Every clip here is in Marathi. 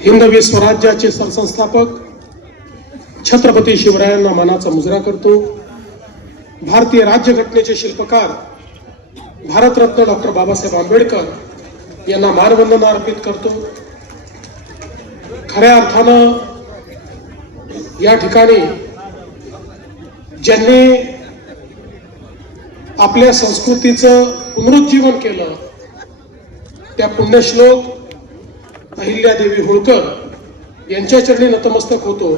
हिंदवी स्वराज्याचे सरसंस्थापक छत्रपती शिवरायांना मानाचा मुजरा करतो। भारतीय राज्यघटनेचे शिल्पकार भारतरत्न डॉक्टर बाबासाहेब आंबेडकर यांना मानवंदना अर्पित करतो। खऱ्या अर्थानं या ठिकाणी ज्यांनी आपल्या संस्कृतीचं पुनरुज्जीवन केलं त्या पुण्यश्लोक अहिल्यादेवी होळकर यांच्या चरणी नतमस्तक होतो।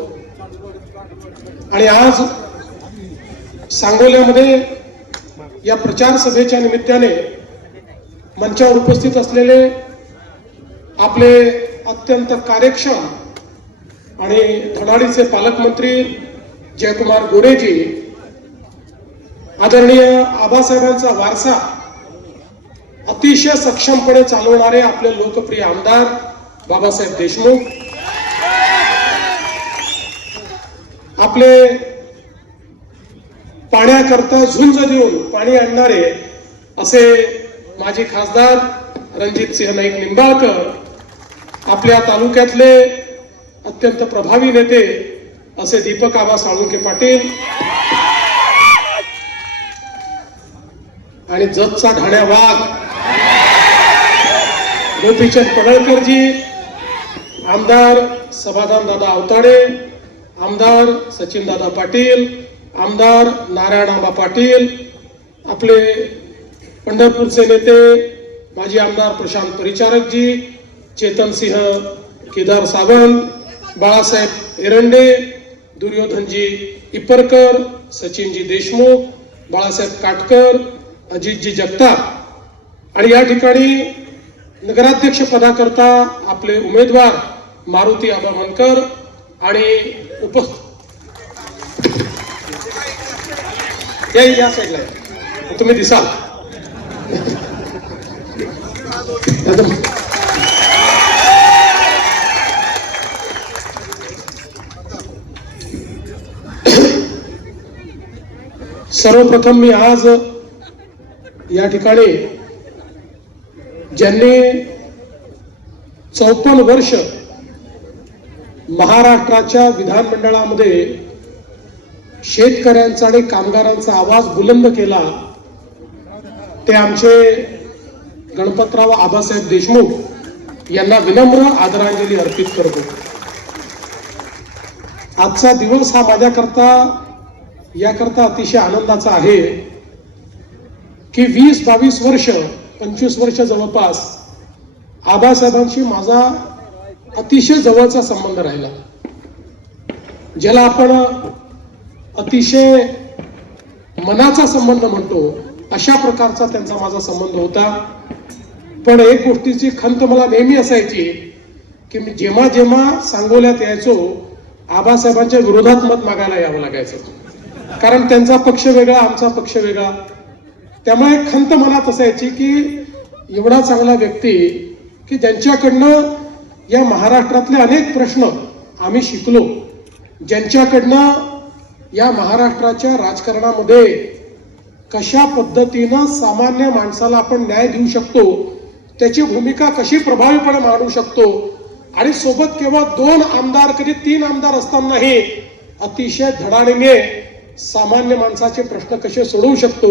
आणि आज सांगोल्यामध्ये या प्रचार सभेच्या निमित्ताने मंचावर उपस्थित असलेले आपले अत्यंत कार्यक्षम आणि धडाडीचे पालकमंत्री जयकुमार गोरेजी, आदरणीय आबासाहेबांचा वारसा अतिशय सक्षमपणे चालवणारे आपले लोकप्रिय आमदार बाबासाहेब देशमुख, आपले पाण्याकरता झुंज देऊन पाणी आणणारे असे माजी खासदार रणजितसिंह नाईक निंबाळकर, आपल्या तालुक्यातले अत्यंत प्रभावी नेते असे दीपक आबा साळुंखे पाटील आणि जतचा ढाण्या वाघ गोपीचंद पडळकरजी, आमदार समाधान दादा अवताडे, आमदार सचिन दादा पाटील, आमदार नारायण आबा पाटील, आपले पंढरपूरचे नेते माजी आमदार प्रशांत परिचारकजी, चेतनसिंह केदार सावंत, बाळासाहेब एरंडे, दुर्योधनजी इपरकर, सचिनजी देशमुख, बाळासाहेब काटकर, अजितजी जगताप आणि या ठिकाणी नगराध्यक्ष पदाकरता आपले उमेदवार मारुती आबा मनकर आणि या साईडला तुम्ही दिसाल सर्वप्रथम मी आज या ठिकाणी ज्यांनी 54 वर्ष महाराष्ट्राच्या विधानमंडळामध्ये शेतकऱ्यांचा आणि कामगारांचा आवाज बुलंद केला ते आमचे गणपतराव आबासाहेब देशमुख यांना विनम्र आदरांजली अर्पित करतो। आजचा दिवस हा माझ्याकरता याकरता अतिशय आनंदाचा आहे की 20-22 वर्ष 25 वर्ष जवळपास आबासाहेबांशी माझा अतिशय जवळचा संबंध राहिला, ज्याला आपण अतिशय मनाचा संबंध म्हणतो अशा प्रकारचा त्यांचा माझा संबंध होता। पण एक गोष्टीची खंत मला नेहमी असायची की मी जेव्हा जेव्हा सांगोल्यात यायचो आबासाहेबांच्या विरोधात मत मागायला यावं लागायचं, कारण त्यांचा पक्ष वेगळा आमचा पक्ष वेगळा। त्यामुळे खंत मनात असायची की एवढा चांगला व्यक्ती की ज्यांच्याकडनं या महाराष्ट्रातले अनेक प्रश्न आम्ही शिकलो, ज्यांच्याकडनं या महाराष्ट्राच्या राजकारणामध्ये कशा पद्धतीनं सामान्य माणसाला आपण न्याय देऊ शकतो, त्याची भूमिका कशी प्रभावीपणे मांडू शकतो आणि सोबत केवळ 2 आमदार कधी 3 आमदार असतानाही अतिशय धडाडीने सामान्य माणसाचे प्रश्न कसे सोडवू शकतो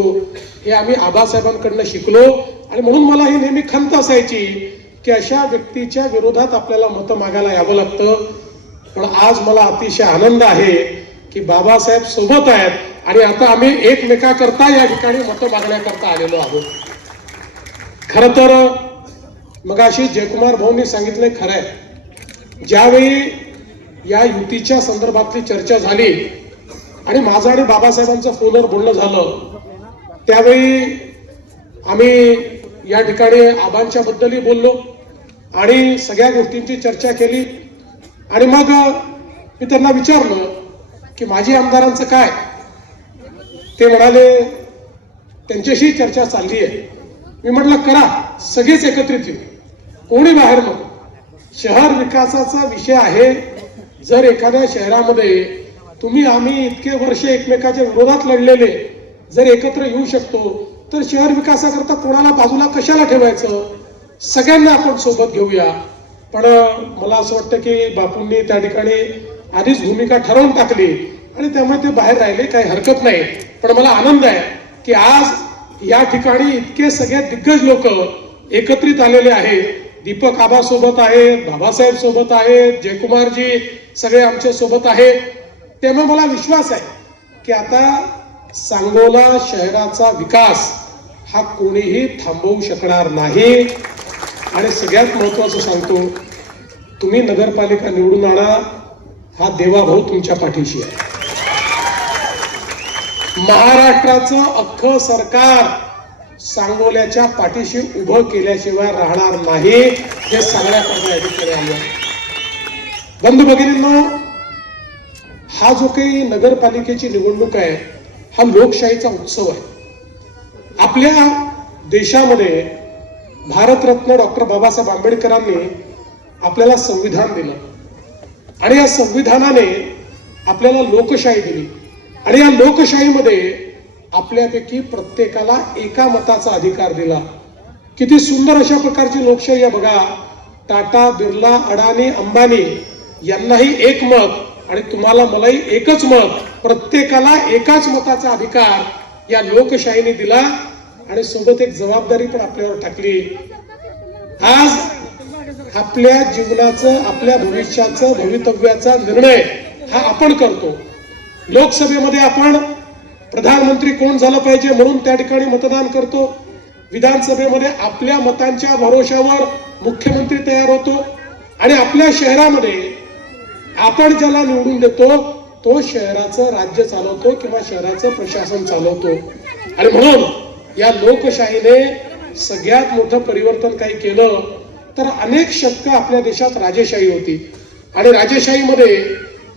हे आम्ही आबासाहेबांकडनं शिकलो। आणि म्हणून मला ही नेहमी खंत असायची की अशा व्यक्तीच्या विरोधात आपल्याला मतं मागायला यावं लागतं। पण आज मला अतिशय आनंद आहे की बाबासाहेब सोबत आहेत आणि आता आम्ही एकमेकाकरता या ठिकाणी मतं मागण्याकरता आलेलो आहोत। खरं तर मगाशी जयकुमार भाऊंनी सांगितलंय खरं आहे, ज्यावेळी या युतीच्या संदर्भातली चर्चा झाली आणि माझं आणि बाबासाहेबांचं फोनवर बोलणं झालं त्यावेळी आम्ही या ठिकाणी आबांच्या बद्दलही बोललो आणि सगळ्या गोष्टींची चर्चा केली। आणि मग मी त्यांना विचारलं की माजी आमदारांचं काय, ते म्हणाले त्यांच्याशी चर्चा चालली आहे। मी म्हटलं करा, सगळेच एकत्रित येऊ, कोणी बाहेर नको। शहर विकासाचा विषय आहे, जर एखाद्या शहरामध्ये तुम्ही आम्ही इतके वर्ष एकमेकाच्या विरोधात लढलेले जर एकत्र येऊ शकतो तर शहर विकासाकरता कोणाला बाजूला कशाला ठेवायचं, सगळ्यांना आपण सोबत घेऊया। पण मला असं वाटतं की बापूंनी त्या ठिकाणी आधीच भूमिका ठरवून टाकली आणि त्यामुळे ते बाहेर राहिले, काही हरकत नाही. पण मला आनंद आहे की आज या ठिकाणी इतके सगळे दिग्गज लोक एकत्रित आलेले आहेत. दीपक आबा सोबत आहेत, बाबासाहेब सोबत आहेत, जयकुमारजी सगळे आमच्या सोबत आहेत. त्यामुळे मला विश्वास आहे की आता सांगोला शहराचा विकास हा कोणीही थांबवू शकणार नाही. आणि सगळ्यात महत्वाचं सांगतो, तुम्ही नगरपालिका निवडून आणा, हा देवाभाऊ तुमच्या पाठीशी आहे. महाराष्ट्राचं अख्खं सरकार सांगोल्याच्या पाठीशी उभं केल्याशिवाय राहणार नाही, हे सगळ्याकडे अधिकारी आले. बंधू भगिनींनो, हा जो काही नगरपालिकेची निवडणूक आहे हा लोकशाहीचा उत्सव आहे. आपल्या देशामध्ये भारतरत्न डॉक्टर बाबासाहेब आंबेडकरांनी आपल्याला संविधान दिलं आणि या संविधानाने आपल्याला लोकशाही दिली आणि या लोकशाहीमध्ये आपल्यापैकी प्रत्येकाला एका मताचा अधिकार दिला. किती सुंदर अशा प्रकारची लोकशाही आहे बघा. टाटा, बिर्ला, अडाणी, अंबानी यांनाही एक मत आणि तुम्हाला मलाही एकच मत, प्रत्येकाला एकाच मताचा अधिकार या लोकशाहीने दिला आणि सोबत एक जबाबदारी पण आपल्यावर टाकली. आज आपल्या जीवनाचं, आपल्या भविष्याचं, भवितव्याचा निर्णय हा आपण करतो. लोकसभेमध्ये आपण प्रधानमंत्री कोण झालं पाहिजे म्हणून त्या ठिकाणी मतदान करतो. विधानसभेमध्ये आपल्या मतांच्या भरोशावर मुख्यमंत्री तयार होतो आणि आपल्या शहरामध्ये आपण ज्याला निवडून देतो तो शहराचं राज्य चालवतो किंवा शहराचं प्रशासन चालवतो. आणि म्हणून या लोकशाहीने सगळ्यात मोठं परिवर्तन काही केलं तर अनेक शतक आपल्या देशात राजेशाही होती आणि राजेशाहीमध्ये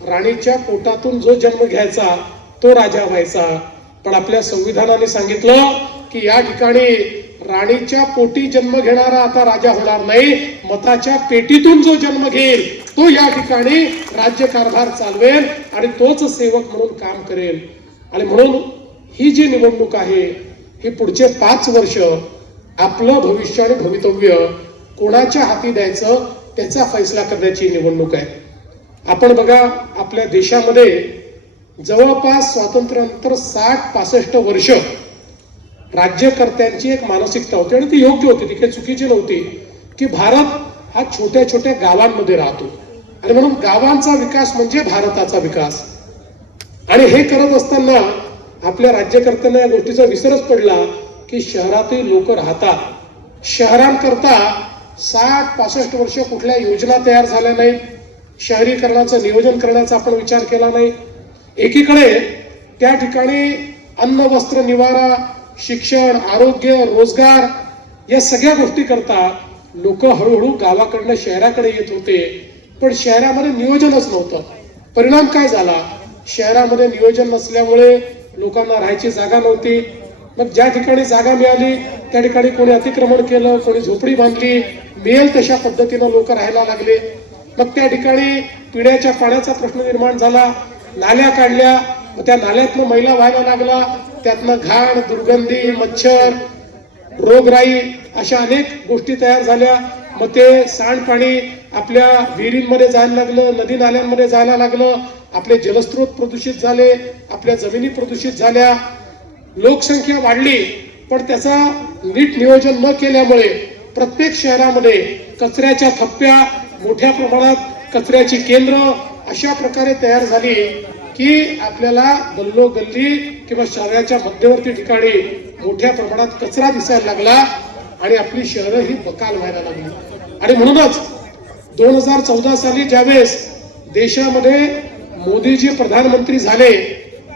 राणीच्या पोटातून जो जन्म घ्यायचा तो राजा व्हायचा. पण आपल्या संविधानाने सांगितलं की या ठिकाणी राणीच्या पोटी जन्म घेणारा आता राजा होणार नाही, मताच्या पेटीतून जो जन्म घेईल तो या ठिकाणी राज्यकारभार चालवेल आणि तोच सेवक म्हणून काम करेल. आणि म्हणून ही जी निवडणूक आहे ही पुढचे 5 वर्ष आपलं भविष्य आणि भवितव्य कोणाच्या हाती द्यायचं त्याचा फैसला करण्याची निवडणूक आहे. आपण बघा, आपल्या देशामध्ये जवळपास स्वातंत्र्यानंतर 60-65 वर्ष राज्यकर्त्यांची एक मानसिकता होती आणि ती योग्य होती, ती काही चुकीची नव्हती, की भारत हा छोट्या छोट्या गावांमध्ये राहतो आणि म्हणून गावांचा विकास म्हणजे भारताचा विकास. आणि हे करत असताना आपल्या राज्यकर्त्यांना या गोष्टीचा विसरच पडला की शहरातील लोक राहतात. शहरांकरता 60-65 वर्ष कुठल्या योजना तयार झाल्या नाहीत. शहरीकरणाचं नियोजन करण्याचा आपण विचार केला नाही. एकीकडे त्या ठिकाणी अन्न, वस्त्र, निवारा, शिक्षण, आरोग्य, रोजगार या सगळ्या गोष्टी करता लोक हळूहळू गावाकडनं शहराकडे येत होते, पण शहरामध्ये नियोजनच नव्हतं. परिणाम काय झाला? शहरामध्ये नियोजन नसल्यामुळे लोकांना राहायची जागा नव्हती. मग ज्या ठिकाणी जागा मिळाली त्या ठिकाणी कोणी अतिक्रमण केलं, कोणी झोपडी बांधली, मिळेल तशा पद्धतीनं लोक राहायला लागले. मग त्या ठिकाणी पिण्याच्या पाण्याचा प्रश्न निर्माण झाला, नाल्या काढल्या, त्या नाल्यातनं मैला व्हायला लागला, त्यातनं घाण, दुर्गंधी, मच्छर, रोगराई अशा अनेक गोष्टी तयार झाल्या. मग ते सांडपाणी आपल्या विहिरींमध्ये जायला लागलं, नदी नाल्यांमध्ये जायला लागलं, आपले जलस्रोत प्रदूषित झाले, आपल्या जमिनी प्रदूषित झाल्या. लोकसंख्या वाढली पण त्याचा नीट नियोजन न केल्यामुळे प्रत्येक शहरामध्ये कचऱ्याच्या थप्प्या, मोठ्या प्रमाणात कचऱ्याची केंद्र अशा प्रकारे तयार झाली की आपल्याला गल्लोगल्ली किंवा शहराच्या मध्यवर्ती ठिकाणी मोठ्या प्रमाणात कचरा दिसायला लागला आणि आपली शहरं ही बकाल व्हायला लागली. आणि म्हणूनच 2014 साली ज्यावेळेस देशामध्ये मोदीजी प्रधानमंत्री झाले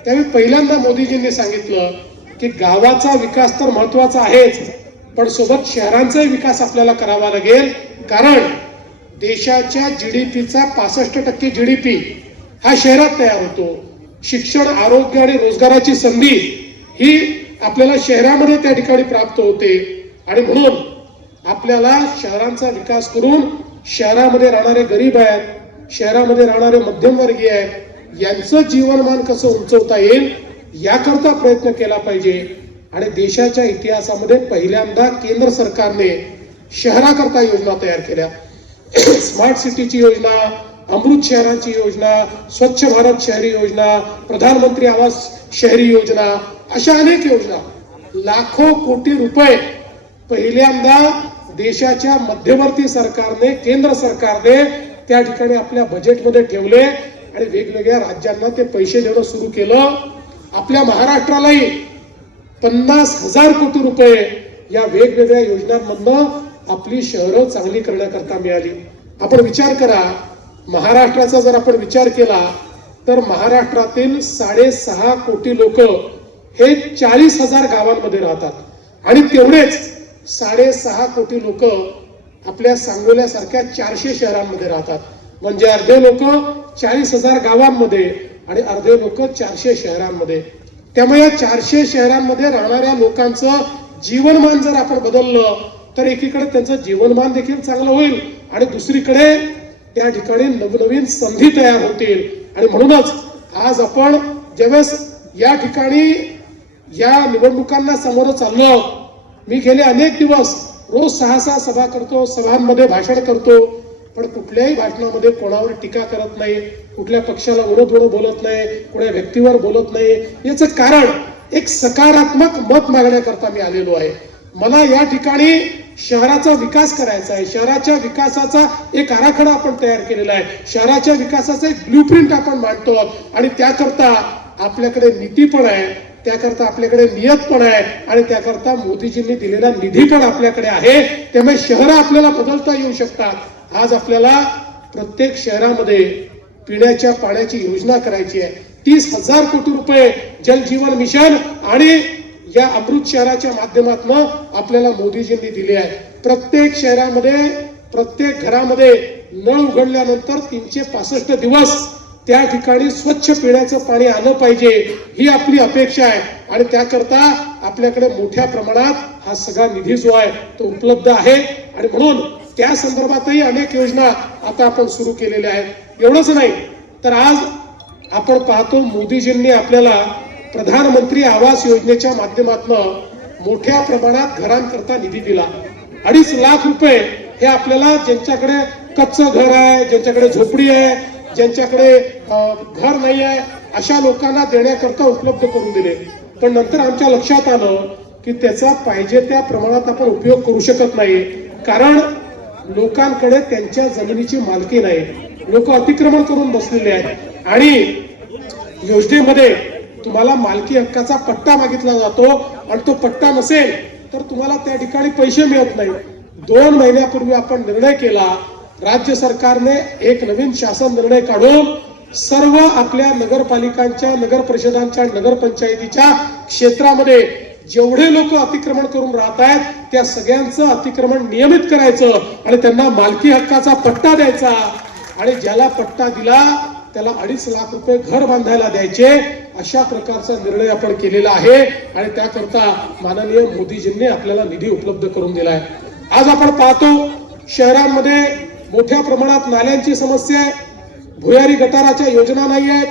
त्यावेळी पहिल्यांदा मोदीजींनी सांगितलं की गावाचा विकास तर महत्वाचा आहेच, पण सोबत शहरांचाही विकास आपल्याला करावा लागेल. कारण देशाच्या जीडीपीचा 65% जीडीपी हा शहरात तयार होतो. शिक्षण, आरोग्य आणि रोजगाराची संधी ही आपल्याला शहरामध्ये त्या ठिकाणी प्राप्त होते. आणि म्हणून आपल्याला शहरांचा विकास करून शहरामध्ये राहणारे गरीब आहेत, शहरामध्ये राहणारे मध्यमवर्गीय आहेत, यांचं जीवनमान कसं उंचवता येईल याकरता प्रयत्न केला पाहिजे. आणि देशाच्या इतिहासामध्ये पहिल्यांदा केंद्र सरकारने शहराकरता योजना तयार केल्या. स्मार्ट सिटीची योजना, अमृत शहराची योजना, स्वच्छ भारत शहरी योजना, प्रधानमंत्री आवास शहरी योजना, अशा अनेक योजना, लाखो कोटी रुपये पहिल्यांदा देशाच्या मध्यवर्ती सरकारने, केंद्र सरकारने त्या ठिकाणी आपल्या बजेटमध्ये ठेवले आणि वेगवेगळ्या राज्यांना ते पैसे देणं सुरू केलं. आपल्या महाराष्ट्रालाही 50,000 कोटी रुपये या वेगवेगळ्या योजनांमधनं आपली शहरं चांगली करण्याकरता मिळाली. आपण विचार करा, महाराष्ट्राचा जर आपण विचार केला तर महाराष्ट्रातील 6.5 कोटी लोक हे 40,000 गावांमध्ये राहतात आणि तेवढेच 6.5 कोटी लोक आपल्या सांगोल्यासारख्या 400 शहरांमध्ये राहतात. म्हणजे अर्धे लोक 40,000 गावांमध्ये आणि अर्धे लोक 400 शहरांमध्ये. त्यामुळे या 400 शहरांमध्ये राहणाऱ्या लोकांचं जीवनमान जर आपण बदललं तर एकीकडे त्यांचं जीवनमान देखील चांगलं होईल आणि दुसरीकडे त्या ठिकाणी नवनवीन संधी तयार होतील. आणि म्हणूनच आज आपण ज्यावेळेस या ठिकाणी या निवडणुकांना समोर चाललो आहोत, मी गेले अनेक दिवस रोज 6 सभा करतो, सभांमध्ये भाषण करतो, पण कुठल्याही भाषणामध्ये कोणावर टीका करत नाही, कुठल्या पक्षाला उडत बोलत नाही, कुठल्या व्यक्तीवर बोलत नाही. याचं कारण एक सकारात्मक मत मागण्याकरता मी आलेलो आहे. मला या ठिकाणी शहराचा विकास करायचा आहे. शहराच्या विकासाचा एक आराखडा आपण तयार केलेला आहे. शहराच्या विकासाचा एक ब्ल्यूप्रिंट आपण मांडतो आणि त्याकरता आपल्याकडे नीती पण आहे, त्याकरता आपल्याकडे नियत पण आहे आणि त्याकरता मोदीजींनी दिलेला निधी पण आपल्याकडे आहे. त्यामुळे शहरं आपल्याला बदलता येऊ शकतात. आज आपल्याला प्रत्येक शहरामध्ये पिण्याच्या पाण्याची योजना करायची आहे. 30,000 कोटी रुपये जल जीवन मिशन आणि या अमृत शहराच्या माध्यमातून आपल्याला मोदीजींनी दिले आहे. प्रत्येक शहरामध्ये, प्रत्येक घरामध्ये नळ उघडल्यानंतर 365 दिवस त्या ठिकाणी स्वच्छ पिण्याचं पाणी आलं पाहिजे, ही आपली अपेक्षा आहे. आणि त्याकरता आपल्याकडे मोठ्या प्रमाणात हा सगळा निधी जो आहे तो उपलब्ध आहे आणि म्हणून त्या संदर्भातही अनेक योजना आता आपण सुरू केलेल्या आहेत. एवढंच नाही तर आज आपण पाहतो मोदीजींनी आपल्याला प्रधानमंत्री आवास योजनेच्या माध्यमातून मोठ्या प्रमाणात घरांकरता निधी दिला. 2.5 लाख रुपये हे आपल्याला ज्यांच्याकडे कच्चं घर आहे, ज्यांच्याकडे झोपडी आहे, ज्यांच्याकडे घर नाही आहे, अशा लोकांना देण्याकरता उपलब्ध करून दिले. पण नंतर आमच्या लक्षात आलं की त्याचा पाहिजे त्या प्रमाणात आपण उपयोग करू शकत नाही, कारण लोकांकडे त्यांच्या जमिनीची मालकी नाही. लोक अतिक्रमण करून बसलेले आहेत आणि योजनेमध्ये तुम्हाला मालकी हक्काचा पट्टा मागितला जातो आणि तो पट्टा नसेल तर तुम्हाला त्या ठिकाणी पैसे मिळत नाही. 2 महिन्यापूर्वी आपण निर्णय केला, राज्य सरकारने एक नवीन शासन निर्णय काढून सर्व आपल्या नगरपालिकांच्या, नगर परिषदांच्या, नगरपंचायतीच्या क्षेत्रामध्ये जेवढे लोक अतिक्रमण करून राहत आहेत त्या सगळ्यांचं अतिक्रमण नियमित करायचं आणि त्यांना मालकी हक्काचा पट्टा द्यायचा आणि ज्याला पट्टा दिला त्याला 2.5 लाख रुपये घर बांधायला द्यायचे. अशा प्रकारचा निर्णय आपण केलेला आहे आणि त्याकरता माननीय मोदीजींनी आपल्याला निधी उपलब्ध करून दिलाय. आज आपण पाहतो शहरांमध्ये मोठ्या प्रमाणात नाल्यांची समस्या आहे, भुयारी गटाराच्या योजना नाही आहेत.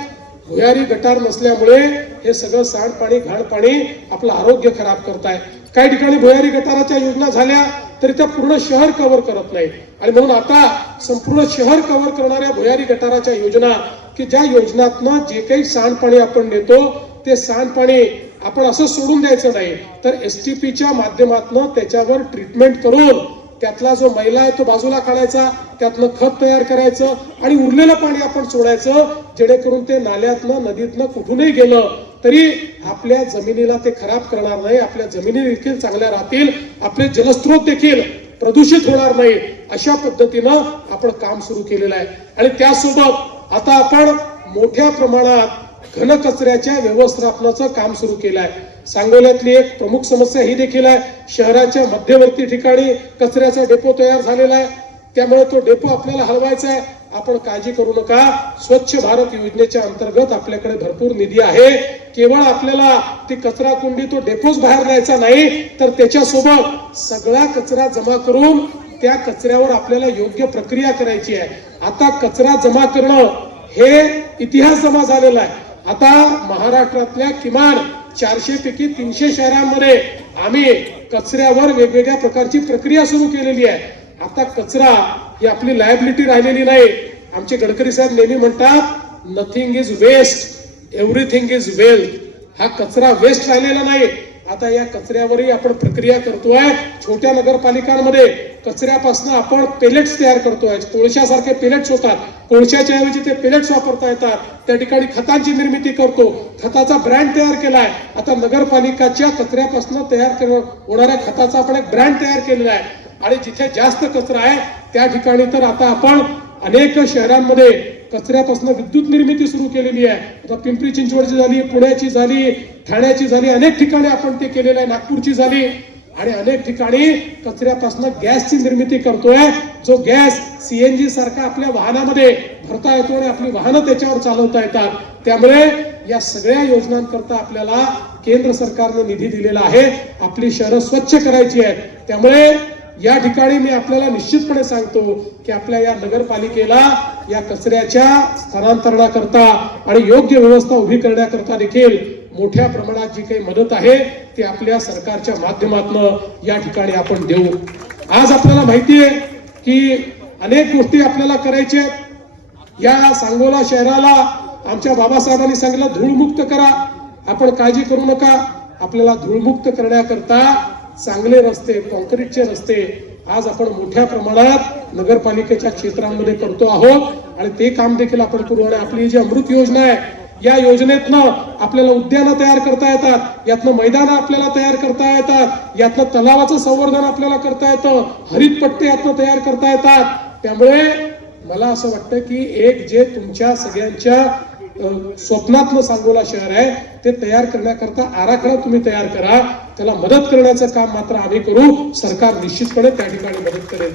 भुयारी गटार नसल्यामुळे हे सगळं सांडपाणी, घाणपाणी आपलं आरोग्य खराब करताय. काही ठिकाणी भुयारी गटाराच्या योजना झाल्या तरी त्या पूर्ण शहर कव्हर करत नाही आणि म्हणून आता संपूर्ण शहर कव्हर करणाऱ्या भुयारी गटाराच्या योजना, की ज्या योजनातनं जे काही सांडपाणी आपण नेतो ते सांडपाणी आपण असं सोडून द्यायचं नाही, तर STPच्या माध्यमातून त्याच्यावर ट्रीटमेंट करून त्यातला जो मैला आहे तो बाजूला काढायचा, त्यातलं खत तयार करायचं आणि उरलेलं पाणी आपण सोडायचं, जेणेकरून ते नाल्यातनं, नदीतनं कुठूनही गेलं तरी आपल्या जमिनीला ते खराब करणार नाही, आपल्या जमिनी देखील चांगल्या राहतील, आपले जलस्रोत देखील प्रदूषित होणार नाही. अशा पद्धतीनं आपण काम सुरू केलेलं आहे. आणि त्यासोबत आता आपण मोठ्या प्रमाणात घनकचऱ्याच्या व्यवस्थापनाचं काम सुरू केलं आहे. सांगोल्यातली एक प्रमुख समस्या ही देखील आहे, शहराच्या मध्यवर्ती ठिकाणी कचऱ्याचा डेपो तयार झालेला आहे, त्यामुळे तो डेपो आपल्याला हलवायचा आहे. आपण काळजी करू नका, स्वच्छ भारत योजनेच्या अंतर्गत आपल्याकडे भरपूर निधी आहे. केवळ आपल्याला ती कचरा कुंडी, तो डेपोच बाहेर न्यायचा नाही, तर त्याच्यासोबत सगळा कचरा जमा करून त्या कचऱ्यावर आपल्याला योग्य प्रक्रिया करायची आहे. आता कचरा जमा करणं हे इतिहास जमा झालेला आहे. आता महाराष्ट्रातल्या किमान 400 पैकी 300 शहरांमध्ये आम्ही कचऱ्यावर वेगवेगळ्या प्रकारची प्रक्रिया सुरू केलेली आहे. आता कचरा ही आपली लायबिलिटी राहिलेली नाही. आमचे गडकरी साहेब नेहमी म्हणतात nothing is waste, everything is wealth. हा कचरा वेस्ट राहिलेला नाही. आता या कचऱ्यावरही आपण प्रक्रिया करतोय. छोट्या नगरपालिकांमध्ये कचऱ्यापासून आपण पेलेट्स तयार करतोय. कोळशासारखे पेलेट्स होतात, कोळशाच्या ऐवजी ते पेलेट्स वापरता येतात. त्या ठिकाणी खतांची निर्मिती करतो, खताचा ब्रँड तयार केलाय. आता नगरपालिकाच्या कचऱ्यापासून तयार होणाऱ्या खताचा आपण एक ब्रँड तयार केलेला आहे. आणि जिथे जास्त कचरा आहे त्या ठिकाणी तर आता आपण अनेक शहरांमध्ये कचऱ्यापासून विद्युत निर्मिती सुरू केलेली आहे. आता पिंपरी चिंचवडची झाली, पुण्याची झाली, ठाण्याची झाली, अनेक ठिकाणी आपण ते केलेलं आहे, नागपूरची झाली. आणि अनेक ठिकाणी कचऱ्यापासून गॅसची निर्मिती करतोय. जो गॅस CNG सारखा आपल्या वाहनामध्ये भरता येतो आणि आपली वाहनं त्याच्यावर चालवता येतात. त्यामुळे या सगळ्या योजनांकरता आपल्याला केंद्र सरकारने निधी दिलेला आहे. आपली शहरं स्वच्छ करायची आहेत. त्यामुळे या ठिकाणी मी आपल्याला निश्चितपणे सांगतो की आपल्या या नगरपालिकेला या कचऱ्याच्या स्थानांतरणाकरता आणि योग्य व्यवस्था उभी करण्याकरता देखील मोठ्या प्रमाणात जी काही मदत आहे ती आपल्या सरकारच्या माध्यमातून या ठिकाणी आपण देऊ. आज आपल्याला माहिती आहे की अनेक गोष्टी आपल्याला करायच्या आहेत. या सांगोला शहराला आमच्या बाबासाहेबांनी सांगितलं धूळमुक्त करा. आपण काळजी करू नका. आपल्याला धूळमुक्त करण्याकरता चांगले रस्ते, कॉन्क्रीटचे रस्ते आज आपण मोठ्या प्रमाणात नगरपालिकेच्या क्षेत्रांमध्ये करतो आहोत आणि ते काम देखील आपण करू. आणि आपली जी अमृत योजना आहे या योजनेतनं आपल्याला उद्यानं तयार करता येतात, यातनं मैदानं आपल्याला तयार करता येतात, यातनं तलावाचं संवर्धन आपल्याला करता येतं, हरित पट्टे यातनं तयार करता येतात. त्यामुळे मला असं वाटतं की एक जे तुमच्या सगळ्यांच्या स्वप्नातलं सांगोला शहर आहे ते तयार करण्याकरता आराखडा तुम्ही तयार करा. त्याला मदत करण्याचं काम मात्र आम्ही करू. सरकार निश्चितपणे त्या ठिकाणी मदत करेल.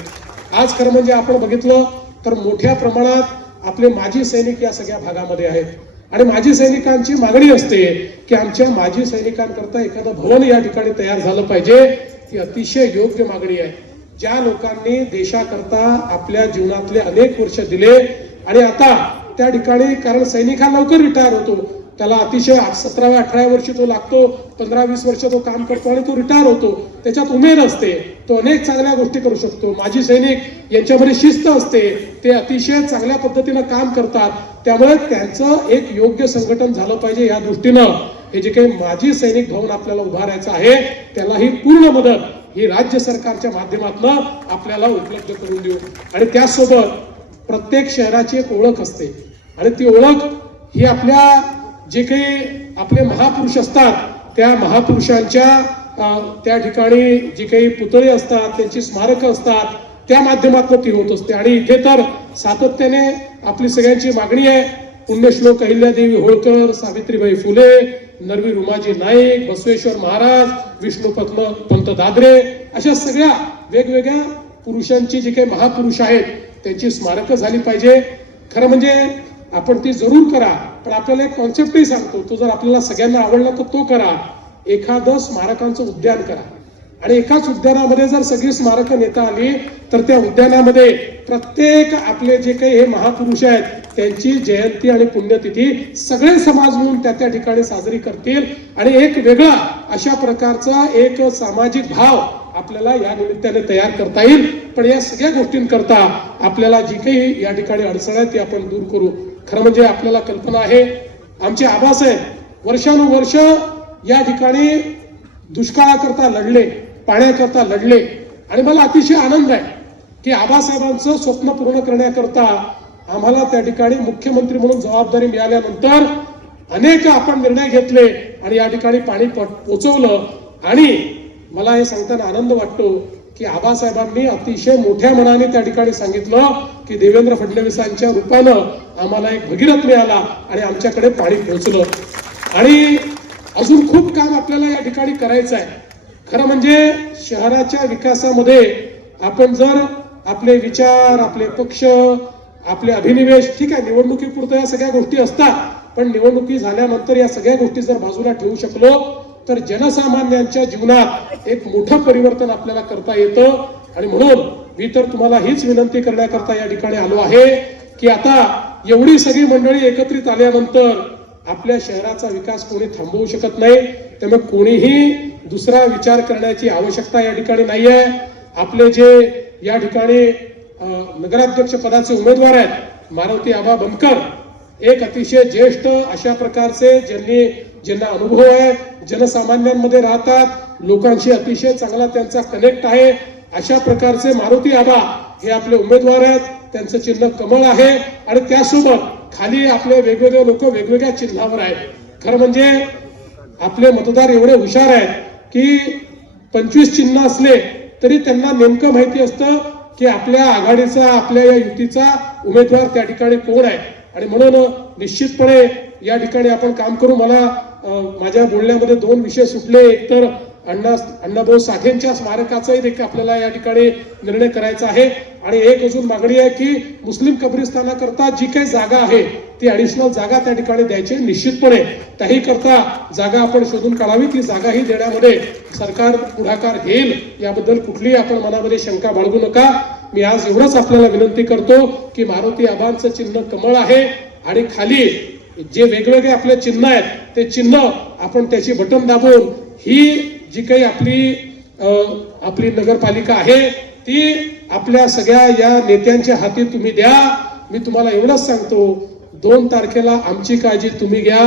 आज खरं म्हणजे आपण बघितलं तर मोठ्या प्रमाणात आपले माजी सैनिक या सगळ्या भागामध्ये आहेत आणि माजी सैनिकांची मागणी असते की आमच्या माजी सैनिकांकरता एखादं भवन या ठिकाणी तयार झालं पाहिजे. ही अतिशय योग्य मागणी आहे. ज्या लोकांनी देशाकरता आपल्या जीवनातले अनेक वर्ष दिले आणि आता त्या ठिकाणी कारण सैनिक हा लवकर रिटायर होतो, त्याला अतिशय 17-18 वर्ष तो लागतो, 15-20 वर्ष तो काम करतो आणि तो रिटायर होतो. त्याच्यात उमेद असते, तो अनेक चांगल्या गोष्टी करू शकतो. माजी सैनिक यांच्यामध्ये शिस्त असते, ते अतिशय चांगल्या पद्धतीनं काम करतात. त्यामुळे त्यांचं एक योग्य संघटन झालं पाहिजे या दृष्टीनं हे जे काही माजी सैनिक भवन आपल्याला उभारायचं आहे त्याला ही पूर्ण मदत ही राज्य सरकारच्या माध्यमातून आपल्याला उपलब्ध करून देऊ. आणि त्याचसोबत प्रत्येक शहराची एक ओळख असते आणि ती ओळख ही आपल्या जे काही आपले महापुरुष असतात त्या महापुरुषांच्या त्या ठिकाणी जी काही पुतळे असतात, त्यांची स्मारकं असतात, त्या माध्यमातून ती होत असते. आणि इथे तर सातत्याने आपली सगळ्यांची मागणी आहे. पुण्यश्लोक अहिल्यादेवी होळकर, सावित्रीबाई फुले, नरवी रुमाजी नाईक, बसवेश्वर महाराज, विष्णू पंत दादरे अशा सगळ्या वेगवेगळ्या पुरुषांची जी काही महापुरुष आहेत त्यांची स्मारकं झाली पाहिजे. खरं म्हणजे आपण ती जरूर करा, पण आपल्याला एक कॉन्सेप्टही सांगतो, तो जर आपल्याला सगळ्यांना आवडला तर तो करा. एखादं स्मारकांचं उद्यान करा आणि एकाच उद्यानामध्ये जर सगळी स्मारकं नेता आली तर त्या उद्यानामध्ये प्रत्येक आपले जे काही हे महापुरुष आहेत त्यांची जयंती आणि पुण्यतिथी सगळे समाज मिळून त्या ठिकाणी साजरी करतील आणि एक वेगळा अशा प्रकारचा एक सामाजिक भाव आपल्याला या निमित्ताने तयार करता येईल. पण या सगळ्या गोष्टींकरता आपल्याला जी काही या ठिकाणी अडचण आहे ती आपण दूर करू. खरं म्हणजे आपल्याला कल्पना आहे आमचे आबासाहेब वर्षानुवर्ष या ठिकाणी दुष्काळाकरता लढले, पाण्याकरता लढले आणि मला अतिशय आनंद आहे की आबासाहेबांचं स्वप्न पूर्ण करण्याकरता आम्हाला त्या ठिकाणी मुख्यमंत्री म्हणून जबाबदारी मिळाल्यानंतर अनेक आपण निर्णय घेतले आणि या ठिकाणी पाणी पोचवलं. आणि मला हे सांगताना आनंद वाटतो की आबासाहेबांनी अतिशय मोठ्या मनाने त्या ठिकाणी सांगितलं की देवेंद्र फडणवीसांच्या रूपानं आम्हाला एक भगीरथ मिळाला आणि आमच्याकडे पाणी पोहोचलं. आणि अजून खूप काम आपल्याला या ठिकाणी करायचं आहे. खरं म्हणजे शहराच्या विकासामध्ये आपण जर आपले विचार, आपले पक्ष, आपले अभिनिवेश, ठीक आहे निवडणुकीपुरतं या सगळ्या गोष्टी असतात, पण निवडणुकी झाल्यानंतर या सगळ्या गोष्टी जर बाजूला ठेवू शकलो तर जनसामान्यांच्या जीवनात एक मोठं परिवर्तन आपल्याला करता येतं. आणि म्हणून मी तर तुम्हाला हीच विनंती करण्याकरता या ठिकाणी आलो आहे की आता एवढी सगळी मंडळी एकत्रित आल्यानंतर आपल्या शहराचा विकास कोणी थांबवू शकत नाही. त्यामुळे कोणीही दुसरा विचार करण्याची आवश्यकता या ठिकाणी नाहीये. आपले जे या ठिकाणी नगराध्यक्ष पदाचे उमेदवार आहेत मारुती आबा बनकर, एक अतिशय ज्येष्ठ अशा प्रकारचे ज्यांना अनुभव आहे, जनसामान्यांमध्ये राहतात, लोकांशी अतिशय चांगला त्यांचा कनेक्ट आहे, अशा प्रकारचे मारुती आबा हे आपले उमेदवार आहेत. त्यांचं चिन्ह कमळ आहे आणि त्यासोबत खाली आपले वेगवेगळे लोक वेगवेगळ्या चिन्हावर आहेत. खरं म्हणजे आपले मतदार एवढे हुशार आहेत की 25 चिन्ह असले तरी त्यांना नेमकं माहिती असतं की आपल्या आघाडीचा, आपल्या या युतीचा उमेदवार त्या ठिकाणी कोण आहे. आणि म्हणून निश्चितपणे या ठिकाणी आपण काम करू. मला माझ्या बोलण्यामध्ये 2 विषय सुटले. एक तर अण्णाभाऊ साठेंच्या स्मारकाचाही देखील आपल्याला या ठिकाणी निर्णय करायचा आहे आणि एक अजून मागणी आहे की मुस्लिम कब्रिस्तानाकरता जी काही जागा आहे ती ॲडिशनल जागा त्या ठिकाणी द्यायची निश्चितपणे. त्याही करता जागा आपण शोधून काढावी. ती जागाही देण्यामध्ये सरकार पुढाकार घेईल याबद्दल कुठलीही आपण मनामध्ये शंका बाळगू नका. मी आज एवढंच आपल्याला विनंती करतो की मारुती आबांचं चिन्ह कमळ आहे आणि खाली जे वेगवेगळे आपले चिन्ह आहेत ते चिन्ह आपण त्याची बटन दाबून ही जी काही आपली नगरपालिका आहे ती आपल्या सगळ्या या नेत्यांच्या हाती तुम्ही द्या. मी तुम्हाला एवढंच सांगतो, 2 तारखेला आमची काळजी तुम्ही घ्या,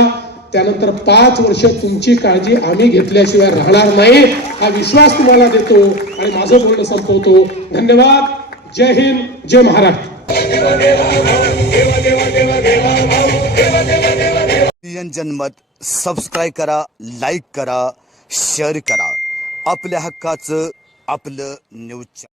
त्यानंतर 5 वर्ष तुमची काळजी आम्ही घेतल्याशिवाय राहणार नाही हा विश्वास तुम्हाला देतो आणि माझं बोलणं संपवतो. धन्यवाद. जय हिंद, जय महाराष्ट्र. जनमत सबस्क्राईब करा, लाईक करा, शेअर करा. आपल्या हक्काचं आपलं न्यूज.